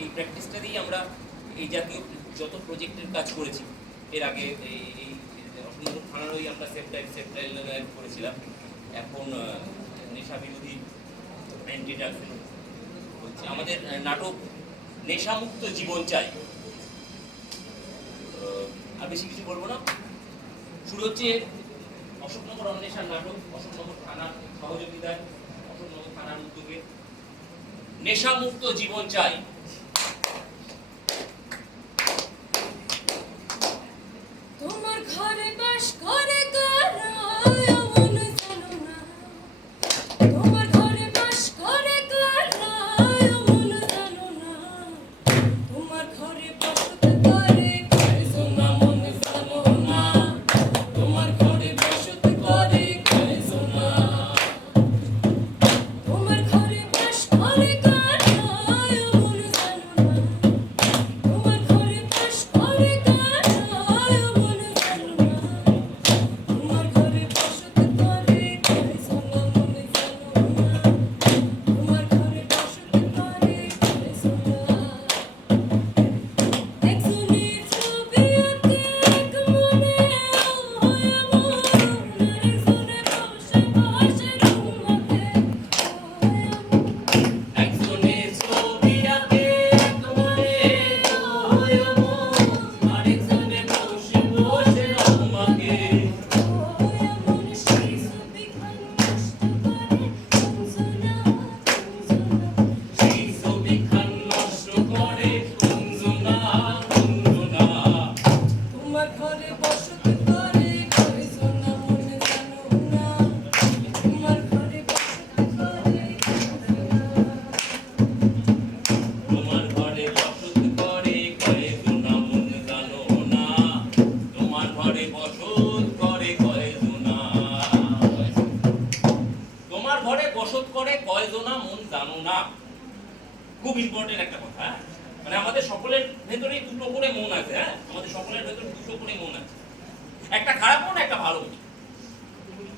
এই প্র্যাকটিসটা দিয়েই আমরা এই জাতীয় যত প্রজেক্টের কাজ করেছি এর আগে এই অসংখ্য থানারই আমরা সেফটাইল করেছিলাম, এখন নেশা বিরোধী অ্যান্টি ড্রাগস হচ্ছে। আমাদের নাটক নেশামুক্ত জীবন চাই। আর বেশি কিছু বলবো না, শুরু হচ্ছে অশোকনগর অন্বেষণ নাটক, অশোকনগর থানার সহযোগিতায়, অশোকনগর থানার উদ্যোগে নেশামুক্ত জীবন চাই। তোমার ঘরে বাস করে কয়জনা মন জানো না। খুব ইম্পর্টেন্ট একটা কথা। মানে আমাদের সকলের ভেতরে দুটো করে মন আছে। হ্যাঁ, আমাদের সকলের ভেতরে দুটো করে মন আছে, একটা খারাপ মন, একটা ভালো মন।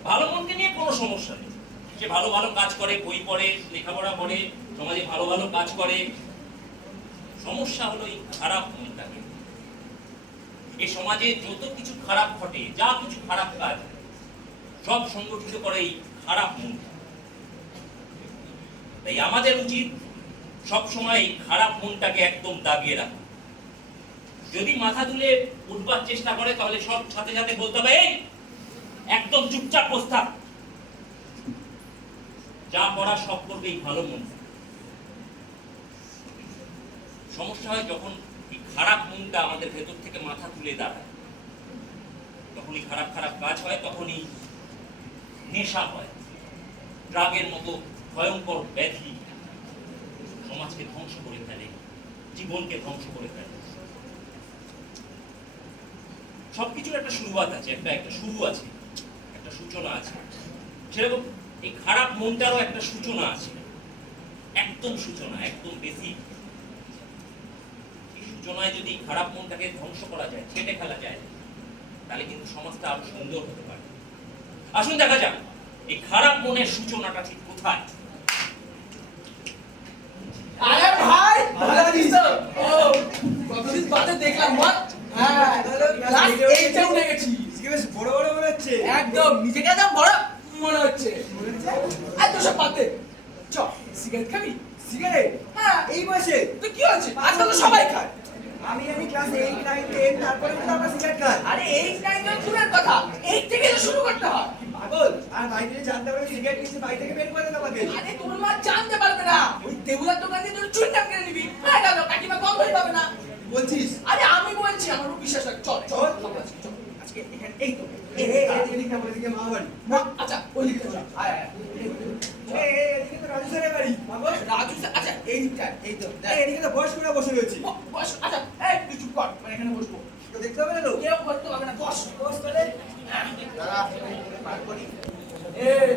ভালো মনকে নিয়ে কোনো সমস্যা নেই, সে ভালো ভালো কাজ করে, বই পড়ে, লেখাপড়া করে, সমাজে ভালো ভালো কাজ করে। সমস্যা হলো এই খারাপ মনটাকে। এই সমাজে যত কিছু খারাপ ঘটে, যা কিছু খারাপ কাজ, সব সংগঠিত করে এই খারাপ মন। তাই আমাদের উচিত সবসময় খারাপ মনটাকে একদম দাবিয়ে রাখা। যদি মাথা তুলে উঠবার চেষ্টা করে তাহলে সব সাথে সাথে বলতে হবে একদম চুপচাপ প্রস্তাব, যা করা সব করবে এই ভালো মন। সমস্যা হয় যখন এই খারাপ মনটা আমাদের ভেতর থেকে মাথা তুলে দাঁড়ায়, তখনই খারাপ খারাপ কাজ হয়, তখনই নেশা হয়, ড্রাগের মতো ভয়ঙ্কর ব্যাধি সমাজকে ধ্বংস করে ফেলে, জীবনকে ধ্বংস করে ফেলে। সবকিছুর একটা শুরুয়াত আছে, একটা শুরু আছে, একটা সূচনা আছে। সেরকম এই খারাপ মনটারও একটা সূচনা আছে, একদম সূচনা, একদম বেশি। এই সূচনায় যদি খারাপ মনটাকে ধ্বংস করা যায়, ছেটে ফেলা যায়, তাহলে কিন্তু সমাজটা আরো সুন্দর হতে পারে। আসুন দেখা যাক এই খারাপ মনের সূচনাটা ঠিক কোথায়। আরে ভাই ভালো আছিস তো? ও কতদিন বাদে দেখলাম বল। হ্যাঁ ক্লাস 8 এ উঠে গেছি। কি বেশ বড় বড় মনে হচ্ছে। একদম নিজেকে একদম বড় মনে হচ্ছে। আর তো সব বাদে চ সিগারেট খাবি? সিগারেট? হ্যাঁ এই বয়সে? তো কি হচ্ছে, আজকাল তো সবাই খায়। আমি ক্লাস 8 9 10 তারপরে তো আমরা সিগারেট খাই। আরে 8 9 তো দূরের কথা, 8 থেকে তো শুরু করতে হয়। পাগল, আর ভাই যদি জানতে পারে সিগারেট কিনছি ভাই থেকে বের করে দেন আমাকে। আরে তোর মা জানতে পারবে না, ওই টেবিলের দোকান দিয়ে তুই চুনটাম কিনে নিবি, হয়ে গেল, কাকিমা গন্ধই পাবে না। বলছিস? আরে আমি বলছি, আমার উপর বিশ্বাস রাখ। চল চল চল আজকে এখানে এই তো এদিকে আমার এদিকে মা বাড়ি। না আচ্ছা ওই দিকটা চল। আয় আয় এদিকে তো রাজু স্যারের বাড়ি। পাগল, রাজু স্যার, আচ্ছা এই দিকটা, এই তো এদিকে তো বয়স্করা বসে রয়েছে। বস। আচ্ছা এই তুই চুপ কর, মানে এখানে বসবো। তো দেখতে হবে না তো? কেউ বলতে পারবে না, বস বস করে। দাঁড়া পার করি। এই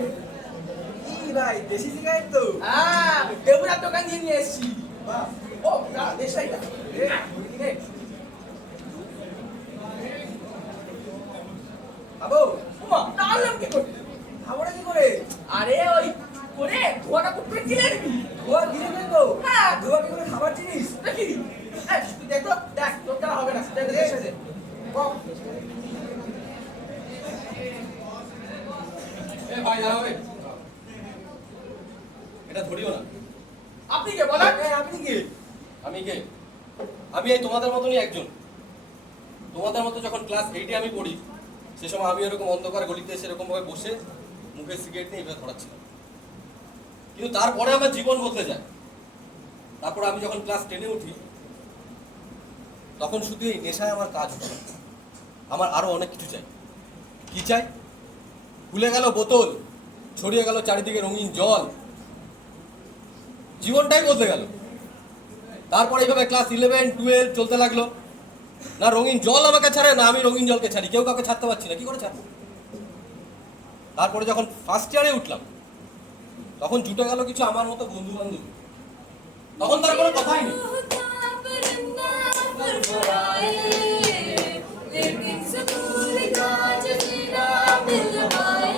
ভাই দেশি সিগারেট তো? হ্যাঁ টেবিলের দোকান দিয়ে নিয়ে এসেছি। বাহ, ও না দেশটাই না। বাবু ওমা নাম কি করতে? খাবো কি করে? আরে ওই করে ধোয়াটা খুব পেট গিলে নিবি। ধোয়া দিয়ে দেন তো? হ্যাঁ ধোয়া কি করে খাবার জিনিস? তুই এই, তুই দেখ তো, দেখ, তোর দ্বারা হবে না। দেখ, দেখ, দেখ, দেখ। বল। এ ভাই দাঁড়াবে, এটা ধরিও না। আপনি কে বলেন? আপনি কি? আমি কে? আমি এই তোমাদের মতনই একজন। তোমাদের মতো যখন ক্লাস 8-এ আমি পড়ি, সে সময় আমি এরকম অন্ধকার গলিতে সেরকম ভাবে বসে মুখে সিগারেট নিয়ে এভাবে ধরাচ্ছিলাম। কিন্তু তারপরে আমার জীবন বদলে যায়। তারপরে আমি যখন ক্লাস 10-এ উঠি, তখন শুধু এই নেশায় আমার কাজ হতো না। আমার আরো অনেক কিছু চাই। কি চাই? খুলে গেল বোতল, ছড়িয়ে গেল চারিদিকে রঙিন জল, জীবনটাই বদলে গেল। তারপরে এইভাবে ক্লাস 11-12 চলতে লাগলো। না রঙিন জল আমাকে ছাড়ে, না আমি রঙিন জলকে ছাড়ি। কেউ কাউকে ছাড়তে পারছি না, কি করে ছাড়বো? তারপরে যখন ফার্স্ট ইয়ারে উঠলাম, তখন জুটে গেল কিছু আমার মতো বন্ধু বান্ধব। তখন তার কোনো কথাই নেই। लेकिन स्कूल का जो जीना मिल पाए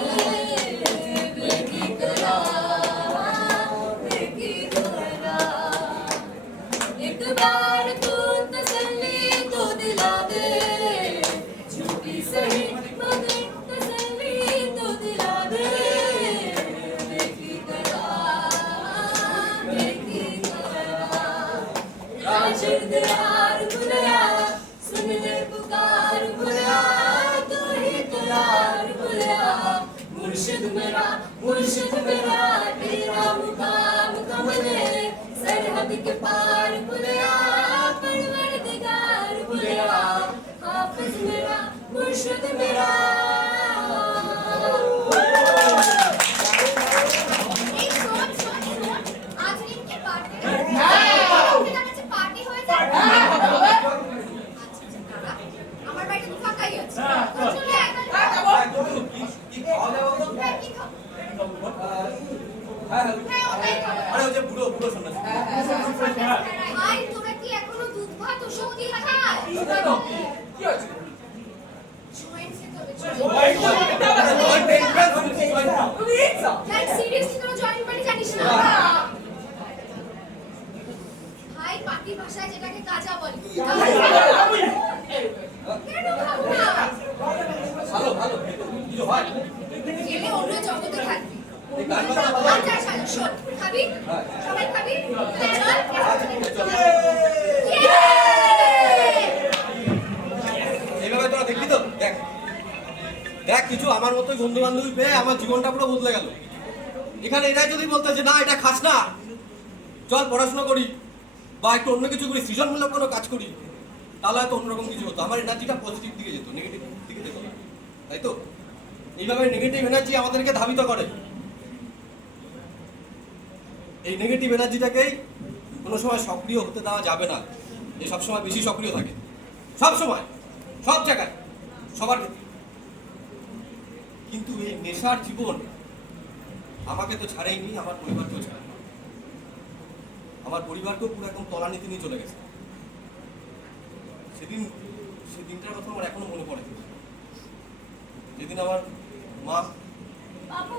बेटी करा एक बार तू तसल्ली तो दिला दे झूठी सही मगर तसल्ली तो दिला दे बेटी करा राशिद यार बुलाया सुन ले पुकार बुलाया तू ही तो यार बुलाया मुर्शिद मेरा तेरा मुकाम कमले सरहद के पार बुलाया परवरदिगार बुलाया हाफिज मेरा मुर्शिद मेरा এই শোন শোন শোন আজ রিমকে বার্থডে আমাদের কাছে পার্টি হয়ে যায় আচ্ছা আচ্ছা দাঁড়া আমার বাড়িতে তো ফাঁকাই আছে চলে আয় কি খাওয়া দাওয়া হলো? হ্যাঁ, কি খাবো? হ্যাঁ, হ্যাঁ, ওটাই খাবো। আরে ওই যে বুড়ো সন্ন্যাসী। ভাই তোরা কি এখনো দুধ ভাত ওষুধই খায় কি হলো? কি হয়েছে? জয়েন্ট খেতে হবে তুমি ইচ্ছা। লাইক সিরিয়াসলি তোরা জয়েন্ট পার্টি জানিস না ভাই পার্টি ভাষায় যেটাকে কাজা বলে কেন খাবো না ভালো ভালো কিছু হয়? খেলে অন্য জগতে থাকবি এই গান বাজনা ভালো? আচ্ছা আচ্ছা শোন খাবি হ্যাঁ। সবাই খাবি চল এইভাবে তোরা দেখলি তো? দেখ দেখ, কিছু আমার মতোই বন্ধু বান্ধবী পেয়ে আমার জীবনটা পুরো বদলে গেল। এখানে এরাই যদি বলতো যে না এটা খাস না, চল পড়াশোনা করি বা একটু অন্য কিছু করি, সৃজনমূলক কোনো কাজ করি, তাহলে হয়তো অন্যরকম কিছু হতো। আমার এনার্জিটা পজিটিভ দিকে যেত, নেগেটিভ দিকে যেত না, তাই তো? এইভাবে নেগেটিভ এনার্জি আমাদেরকে ধাবিত করে। এই নেগেটিভ এনার্জিটাকেই কোনো সময় সক্রিয় হতে দেওয়া যাবে না। এ সবসময় বেশি সক্রিয় থাকে, সব সময়, সব জায়গায়, সবার ক্ষেত্রে। কিন্তু এই নেশার জীবন আমাকে তো ছাড়েইনি, আমার পরিবারকেও ছাড়ে। আমার পরিবারকেও পুরো একদম তলানিতে নিয়ে চলে গেছে। সেদিনটার কথা আমার এখনো মনে পড়ে। যেদিন আমার মা বাবু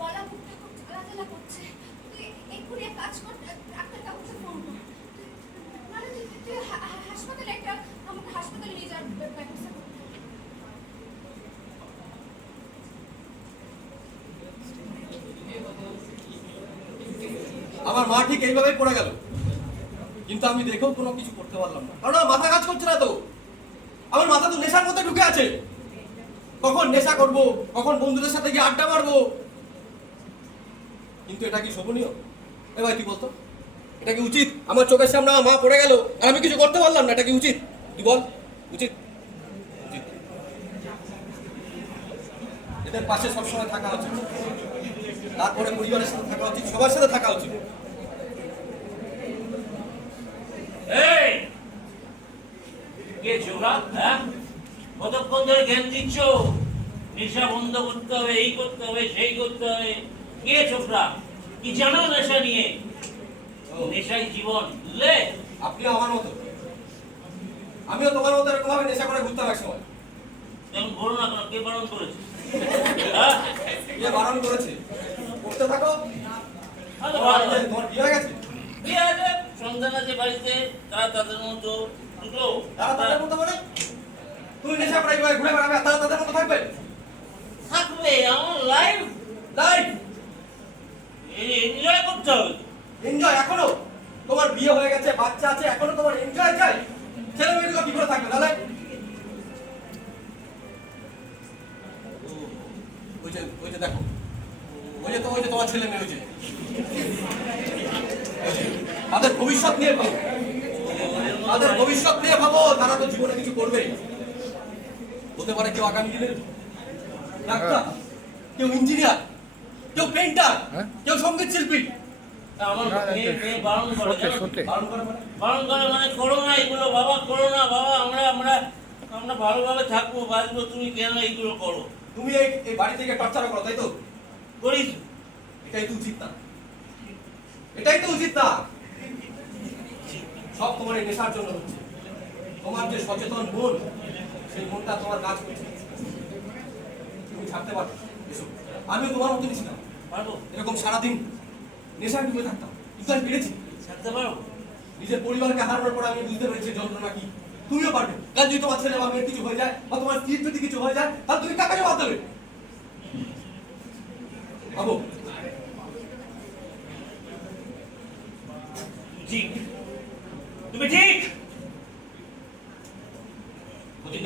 গলা বুকটা খুব জ্বালা করছে তুই এক্ষুনি এক কাজ কর ডাক্তার কাকুকে ফোন কর মানে তুই হাসপাতালে একটা আমাকে হাসপাতালে নিয়ে যাওয়ার ব্যবস্থা কর আমার মা ঠিক এইভাবেই পড়ে গেল, কিন্তু আমি দেখেও কোনো কিছু করতে পারলাম না, কারণ আমার মাথা কাজ করছে না তো। আমার মাথা তো নেশার মধ্যে ঢুকে আছে। কখন নেশা করব, কখন বন্ধুদের সাথে গিয়ে আড্ডা মারবো। কিন্তু এটা কি শোভনীয়? এ ভাই তুই বলতো, এটা কি উচিত? আমার চোখের সামনে আমার মা পড়ে গেল আর আমি কিছু করতে পারলাম না, এটা কি উচিত? তুই বল, উচিত? উচিত। এদের পাশে সবসময় থাকা উচিত, তারপরে পরিবারের সাথে থাকা উচিত, সবার সাথে থাকা উচিত। এই কে ছোকরা? হ্যাঁ, কতক্ষণ ধরে জ্ঞান দিচ্ছ? নেশা বন্ধ করতে হবে, এই করতে হবে, সেই করতে হবে। কে ছোকরা? কি জানো নেশা নিয়ে? নেশাই জীবন, বুঝলে? আপনিও আমার মতো, আমিও তোমার মতো এরকম ভাবে নেশা করে ঘুরতাম এক সময়। এখন বলো না কেন, কে বারণ করেছে? হ্যাঁ? কে বারণ করেছে? করতে থাকো। আরে ভালো। তোমার বিয়ে হয়ে গেছে? বিয়ে হয়েছে, সন্তান আছে বাড়িতে, তারা তাদের মতো দুটো তারা তাদের মতো মানে তুমি নেশা করে ঘুরে বেড়াবে আর তারা তাদের মতো থাকবে থাকবে। আমার লাইফ লাইফ এনজয় করতে হবে। এনজয় এখনো তোমার বিয়ে হয়ে গেছে বাচ্চা আছে এখনো তোমার এনজয় চাই ছেলে মেয়েগুলো কি করে থাকবে দাদা ওই যে দেখো ওই যে তোমার ছেলে মেয়ে ওই যে তাদের ভবিষ্যৎ নিয়ে ভাবো তাদের ভবিষ্যৎ নিয়ে ভাবো তারা তো জীবনে কিছু করবে হতে পারে কেউ আগামী দিনের ডাক্তার কেউ ইঞ্জিনিয়ার কেউ পেইন্টার কেউ সঙ্গীত শিল্পী আমার মেয়ে বারণ করে, জানো? বারণ করে মানে? বারণ করে মানে করো না এগুলো বাবা, করো না বাবা, আমরা ভালোভাবে থাকবো বাঁচবো, তুমি কেন এইগুলো করো? তুমি এই বাড়ি থেকে টর্চার করো তাই তো করিস এটাই তো উচিত না এটাই তো উচিত না সব তোমার এই নেশার জন্য হচ্ছে তোমার যে সচেতন মন সেই মনটা তোমার কাজ করছে তুমি ছাড়তে পারো এসব আমিও তোমার মতনই ছিলাম পারবো, এরকম সারাদিন নেশার ডুবে থাকতাম কিন্তু আমি পেরেছি ছাড়তে পারবো। নিজের পরিবারকে হারানোর পর আমি বুঝতে পেরেছি যন্ত্রণা কি তুমিও পারবে কারণ যদি তোমার ছেলে বা মেয়ের কিছু হয়ে যায় বা তোমার স্ত্রীর যদি কিছু হয়ে যায় তাহলে তুমি কাকে জবাব দেবে ভাবো ঠিক, তুমি ঠিক।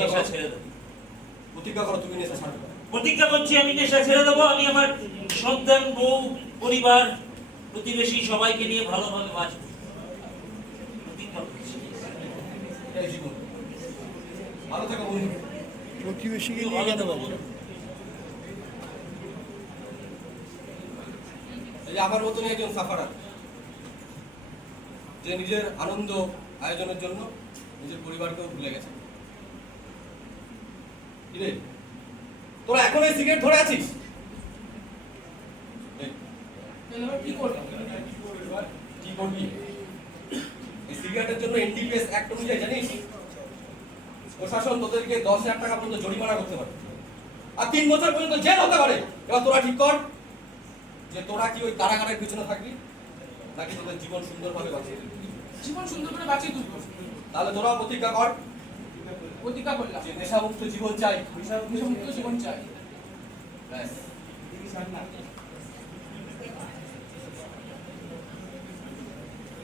নেশা ছেড়ে দেবো, প্রতিজ্ঞা করো তুমি নেশা ছাড়বে প্রতিজ্ঞা করছি আমি নেশা ছেড়ে দেবো। আমি আমার সন্তান, বউ, পরিবার, প্রতিবেশী সবাইকে নিয়ে ভালোভাবে বাঁচবো, প্রতিজ্ঞা করছি। এটাই জীবন ভালো থাকো বন্ধু প্রতিবেশীকে নিয়ে কেন বাবু? এই যে আমার মতনই একজন সাফারার যে নিজের আনন্দ আয়োজনের জন্য নিজের পরিবারকেও ভুলে গেছে কিরে তোরা এখন এই সিগারেট ধরে আছিস এই, কি করবো? কি করবি এই সিগারেটের জন্য এনডিপিএস অ্যাক্ট অনুযায়ী জানিস প্রশাসন তোদেরকে 10,000 টাকা পর্যন্ত জরিমানা করতে পারে আর 3 বছর পর্যন্ত জেল হতে পারে এবার তোরা ঠিক কর যে তোরা কি ওই কারাগারের পিছনে থাকবি নাকি তোদের জীবন সুন্দরভাবে বাঁচিয়ে দিবি জীবন সুন্দর করে বাঁচিয়ে তুলবো। তাহলে তোরাও প্রতিজ্ঞা কর প্রতিজ্ঞা করলাম যে নেশামুক্ত জীবন চাই নেশামুক্ত জীবন চাই। ব্যাস